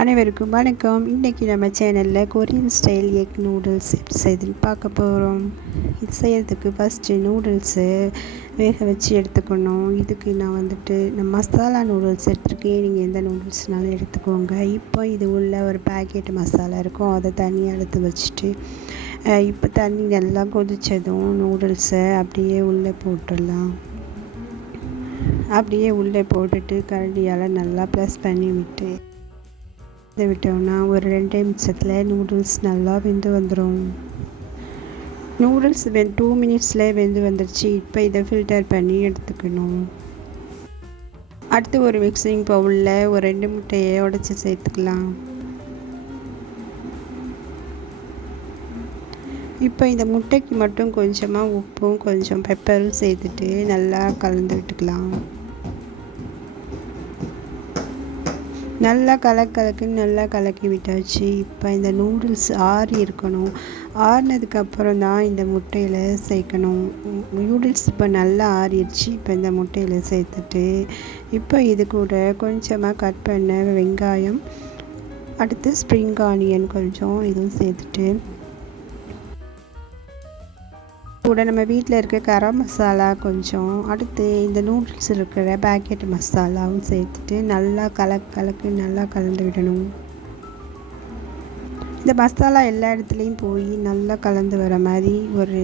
அனைவருக்கும் வணக்கம். இன்றைக்கி நம்ம சேனலில் கொரியன் ஸ்டைல் எக் நூடுல்ஸ் எப்படி செய்யுதுன்னு பார்க்க போகிறோம். இது செய்கிறதுக்கு ஃபஸ்ட்டு நூடுல்ஸு வேக வச்சு எடுத்துக்கணும். இதுக்கு நான் மசாலா நூடுல்ஸ் எடுத்துருக்கேன். நீங்கள் எந்த நூடுல்ஸ்னாலும் எடுத்துக்கோங்க. இப்போ இது உள்ள ஒரு பேக்கெட் மசாலா இருக்கும், அதை தனியாக எடுத்து வச்சுட்டு இப்போ தண்ணி நல்லா கொதித்ததும் நூடுல்ஸை அப்படியே உள்ளே போட்டுடலாம். அப்படியே உள்ளே போட்டுட்டு கரண்டியால் நல்லா ப்ரெஸ் பண்ணி விட்டோம்னா ஒரு 2 நிமிஷத்தில் நூடுல்ஸ் நல்லா வெந்து வந்துடும். நூடுல்ஸ் 2 மினிட்ஸில் வெந்து வந்துடுச்சு. இப்போ இதை ஃபில்டர் பண்ணி எடுத்துக்கணும். அடுத்து ஒரு மிக்சிங் பவுலில் ஒரு 2 முட்டையை உடைச்சி சேர்த்துக்கலாம். இப்போ இந்த முட்டைக்கு மட்டும் கொஞ்சமாக உப்பும் கொஞ்சம் பெப்பரும் சேர்த்துட்டு நல்லா கலந்து விட்டுக்கலாம். நல்லா நல்லா கலக்கி விட்டாச்சு. இப்போ இந்த நூடுல்ஸ் ஆறி இருக்கணும். ஆறினதுக்கப்புறம் தான் இந்த முட்டையில் சேர்க்கணும். நூடுல்ஸ் இப்போ நல்லா ஆறிடுச்சு. இப்போ இந்த முட்டையில் சேர்த்துட்டு இப்போ இது கூட கொஞ்சமாக கட் பண்ண வெங்காயம், அடுத்து ஸ்ப்ரிங் ஆனியன் கொஞ்சம் இதுவும் சேர்த்துட்டு கூட நம்ம வீட்டில் இருக்க கரம் மசாலா கொஞ்சம், அடுத்து இந்த நூடுல்ஸ் இருக்கிற பேக்கெட் மசாலாவும் சேர்த்துட்டு நல்லா நல்லா கலந்து விடணும். இந்த மசாலா எல்லா இடத்துலையும் போய் நல்லா கலந்து வர மாதிரி ஒரு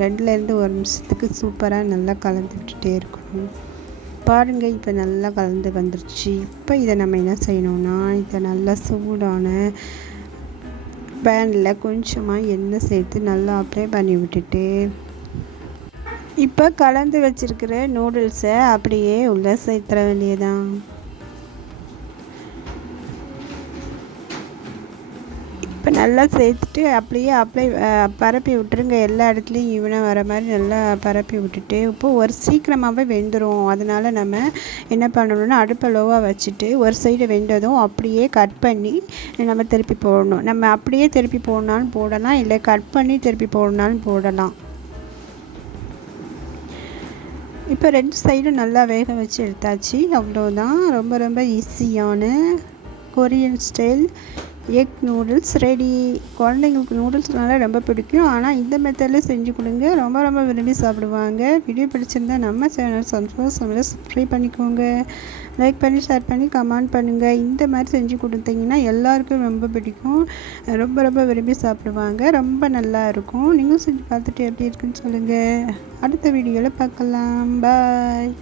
2லேருந்து 1 நிமிஷத்துக்கு சூப்பராக நல்லா கலந்து விட்டுட்டே இருக்கணும். பாருங்கள், இப்போ நல்லா கலந்து வந்துருச்சு. இப்போ இதை நம்ம என்ன செய்யணும்னா, இதை நல்லா சூடான பேனில் கொஞ்சமாக எண்ணெய் சேர்த்து நல்லா அப்ளை பண்ணி விட்டுட்டு இப்போ கலந்து வச்சுருக்கிற நூடுல்ஸை அப்படியே உள்ளே சேர்த்துற வேண்டியதான். இப்போ நல்லா சேர்த்துட்டு அப்படியே பரப்பி விட்டுருங்க. எல்லா இடத்துலையும் ஈவனாக வர மாதிரி நல்லா பரப்பி விட்டுட்டு இப்போது சீக்கிரமாகவே வெந்துடும். அதனால் நம்ம என்ன பண்ணணும்னா, அடுப்பை லோவாக வச்சுட்டு ஒரு சைடு வெந்ததும் அப்படியே கட் பண்ணி நம்ம திருப்பி போடணும். நம்ம அப்படியே திருப்பி போடனாலும் போடலாம், இல்லை கட் பண்ணி திருப்பி போடனாலும் போடலாம். இப்போ 2 சைடும் நல்லா வேக வச்சு எடுத்தாச்சு. அவ்வளோதான். ரொம்ப ஈஸியான Korean style egg noodles ready. குழந்தைங்களுக்கு நூடுல்ஸ்னால ரொம்ப பிடிக்கும். ஆனால் இந்த மெத்தடில் செஞ்சு கொடுங்க, ரொம்ப விரும்பி சாப்பிடுவாங்க. வீடியோ பிடிச்சிருந்தா நம்ம சேனல் சப்ஸ்கிரைப் பண்ணிக்கோங்க. லைக் பண்ணி, ஷேர் பண்ணி, கமெண்ட் பண்ணுங்கள். இந்த மாதிரி செஞ்சு கொடுத்தீங்கன்னா எல்லாருக்கும் ரொம்ப பிடிக்கும். ரொம்ப விரும்பி சாப்பிடுவாங்க. ரொம்ப நல்லா இருக்கும். நீங்களும் செஞ்சு பார்த்துட்டு எப்படி இருக்குன்னு சொல்லுங்கள். அடுத்த வீடியோவில் பார்க்கலாம். பாய்.